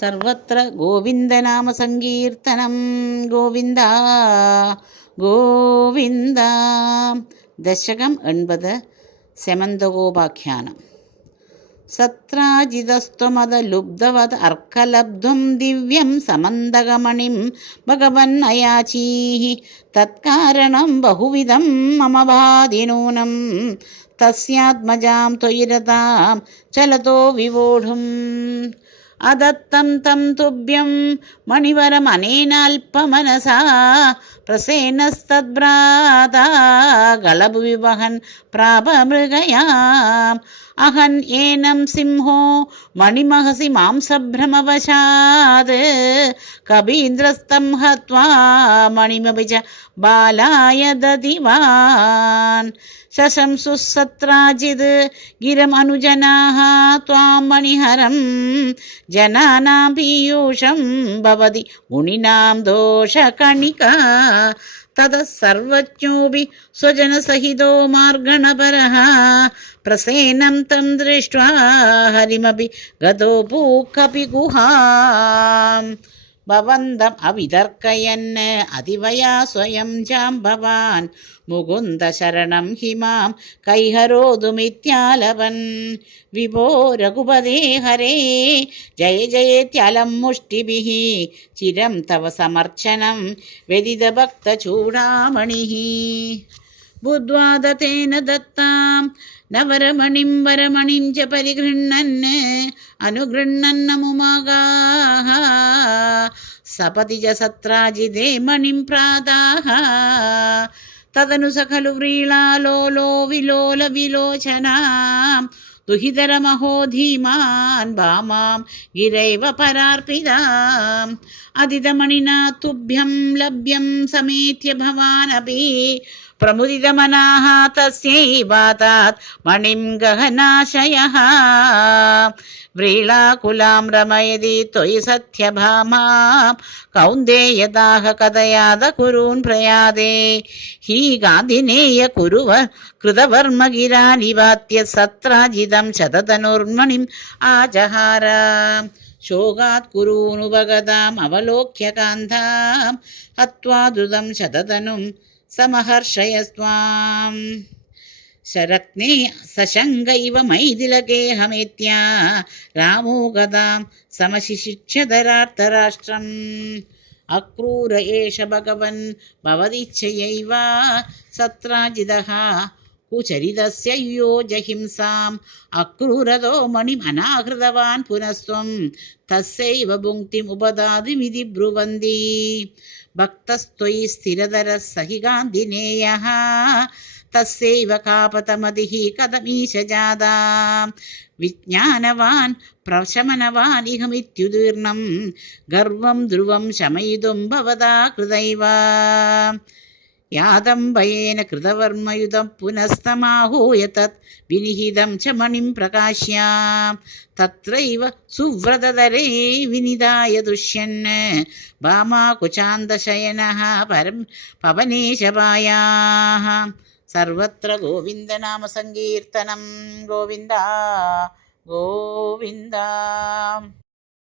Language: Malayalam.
സർവത്ര ഗോവിന്ദനാമസങ്കീർത്തനം. ഗോവിന്ദ ഗോവിന്ദ. ദശകം 9. സെമന്തകോപാഖ്യാനം. സത്രാജിതസ്ത്വമദലുബ്ധവത് അർക്കലബ്ധ്വം ദിവ്യം സമന്തകമണിം ഭഗവൻ അയാചീഃ തത്കാരണം ബഹുവിധം മമ ഭാതി നൂനം തസ്യാത്മജാം ത്വയിരതാം ചലതോ വിവോഢും. അദത്തം തം തുഭ്യം മണിവരമനേനാൽപമനസാ പ്രസേനസ്തദ്ഭ്രാതാ ഗളഭുവിവഹൻ പ്രാപമൃഗയാം. അഹൻ ഏനം സിംഹോ മണിമഹസി മാംസഭ്രമവശാത് കപീന്ദ്രസ്തം ഹത്വാ മണിമപി ച ബാലായ ദദിവാൻ. ശശംസുസത്രാജിത് ഗിരമനുജനാഃ ത്വാം മണിഹരം ജനാനാം പീയൂഷം ഭവതി മുനിനാം ദോഷകണികാ. തതഃ സർവജ്ഞോപി സ്വജനസഹിതോ മാർഗണപരഃ പ്രസേനം തം ദൃഷ്ട്വാ ഹരിമപി ഗതോപൂക്കപി ഗുഹാം. ഭവന്തം അവിതർക്കയൻ അതിവയാ സ്വയം ജാംബവാൻ മുകുന്ദ ശരണം ഹിമാം കൈഹരോതുമിത്യാലവൻ. വിഭോ രഘുപതേ ഹരേ ജയ ജയേത്യലം മുഷ്ടിഭിഃ ചിരം തവ സമർച്ചനം വ്യതിതഭക്തചൂഡാമണിഃ. ബുദ്ധ്വാ ദത്തേന ദത്താം നവരമണിം വരമണിം ച പരിഗൃഹ്ണൻ അനുഗൃഹ്ണന്നമുമഗാഃ സപതി ച സത്രാജിതേ മണിം പ്രാതാഃ. തദനു സ ഖലു വ്രീളാലോലോ വിലോല വിലോചനാം ദുഹിതരമഹോ ധീമാൻ ഭാമാം ഗിരൈവ പരാർപ്പിതാം. അതിതമണിനാ തുഭ്യം ലഭ്യം സമേത്യ ഭവാനപി പ്രമുദിതമനാഃ തസ്യൈവാതാത് മണിം ഗഹനാശയഃ. വ്രീളാകുലാം രമയതി ത്വയി സത്യഭാമാം കൗന്ദേയദാഹ കഥയാത കുരൂൻ പ്രയാതേ. ഹി ഗാന്ധിനേയ കുരുവ കൃതവർമ്മഗിരാനിവാത്യ സത്രാജിതം ശതധനുർമണിം ആജഹാര. ശോകാത് കുരൂനുപഗതാം അവലോക്യ കാന്താം ഹത്വാ ദ്രുതം ശതധനും സമഹർഷയസ്ത്വാം. ശരത്നേ സശങ്ക ഇവ മൈഥിലഗേഹമേത്യ രാമോ ഗതാം സമശിശിക്ഷധരാർത്തരാഷ്ട്രം. അക്രൂര ഏഷ ഭഗവൻ ഭവതിച്ഛയൈവ സത്രാജിതഃ കുചരിതസ്യ യുയോജഹിംസാം. അക്രൂരതോ മണിം അനാഹൃതവാൻ പുനസ്ത്വം തസ്യൈവ ഭുങ്ക്തിം ഉപദാതുമിതി ബ്രുവന്തി. ഭക്തസ്ത്വയി സ്ഥിരതരഃ സഹി ഗാന്ധിനേയഃ തസ്യൈവ കാപതമതിഃ കഥമീശ ജാതാം. വിജ്ഞാനവാൻ പ്രശമനവാൻ ഇഹമിത്യുദീർണം ഗർവം ധ്രുവം ശമയിതും ഭവതാ കൃതൈവ. യാദംബയേന കൃതവർമ്മയുധം പുനസ്തമാഹൂയ തത് വിനിഹിതം ച മണിം പ്രകാശ്യ. തത്രൈവ സുവ്രതധരേ വിനിധായ ദുഷ്യൻ ഭാമാകുചാന്തശയനഃ പരം പവനേശപായാഃ. സർവത്ര ഗോവിന്ദനാമസങ്കീർത്തനം. ഗോവിന്ദ ഗോവിന്ദ.